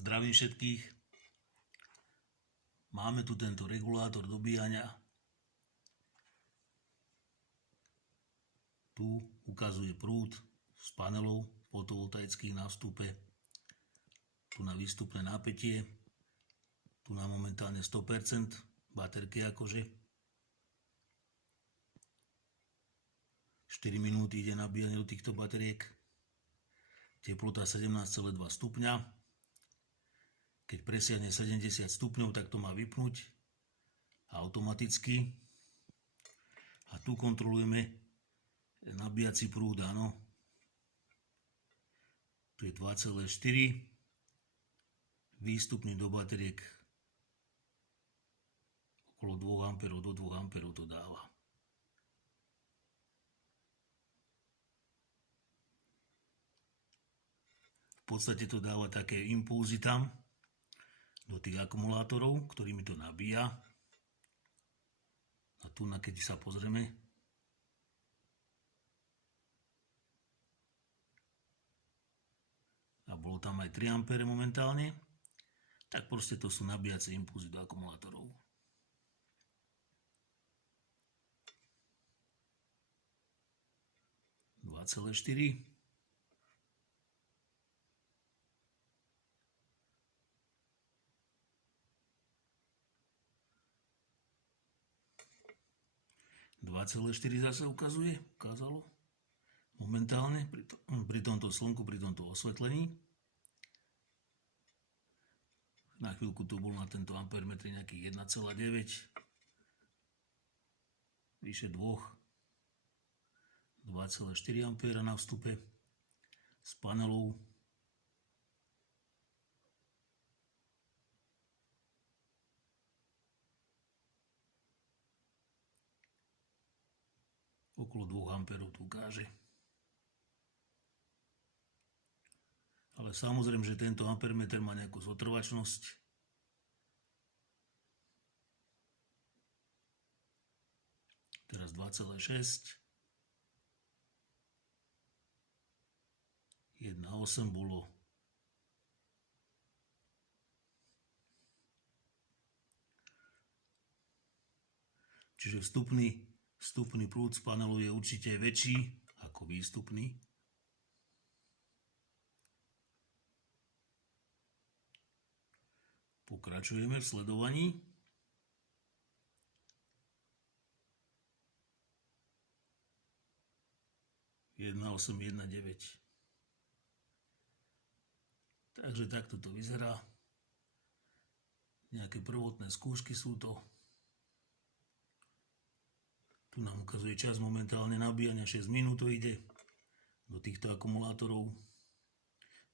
Zdravím všetkých. Máme tu tento regulátor dobíjania. Tu ukazuje prúd z panelov fotovoltaických na vstupe. Tu na výstupné napätie. Tu na momentálne 100% baterky akože. 4 minúty ide nabíjanie do týchto bateriek. Teplota 17,2 stupňa. Keď presiahne 70 stupňov, tak to má vypnúť automaticky. A tu kontrolujeme nabíjací prúd, áno. Tu je 2,4. Výstupný do bateriek okolo 2 A, do 2 A to dáva. V podstate to dáva také impulzy tam do tých akumulátorov, ktorými to nabíja. A tu, keď sa pozrieme, a bolo tam aj 3 A momentálne, tak proste to sú nabíjacie impulzy do akumulátorov. (2,4). Zase ukázalo momentálne pri tomto slnku, pri tomto osvetlení. Na chvíľku tu bol na tento ampermetri nejakých 1,9, vyše 2,4 A na vstupe z panelov. Okolo 2 A tu ukáže. Ale samozrejme, že tento ampermeter má nejakú zotrvačnosť. Teraz 2,6. 1,8 bolo. Čiže vstupný prúd z panelu je určite väčší ako výstupný. Pokračujeme v sledovaní. (1,8, 1,9). Takže takto to vyzerá. Nejaké prvotné skúšky sú to. Tu nám ukazuje čas momentálne nabíjania, 6 minút to ide do týchto akumulátorov.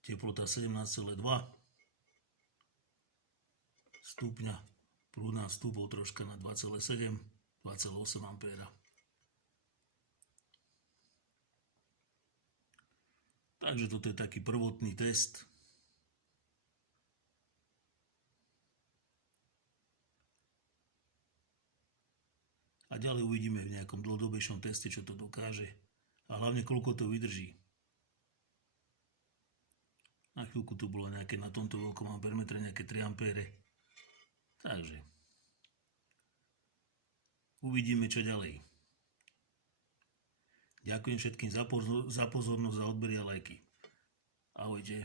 Teplota 17,2 stupňa. Prúd nám vstúpol troška na 2,7, 2,8 A. Takže toto je taký prvotný test. A ďalej uvidíme v nejakom dlhodobejšom teste, čo to dokáže. A hlavne, koľko to vydrží. Na chvíľku tu bolo nejaké na tomto veľkom ampermetre nejaké 3 A. Takže uvidíme, čo ďalej. Ďakujem všetkým za pozornosť, za odbery a lajky. Ahojte.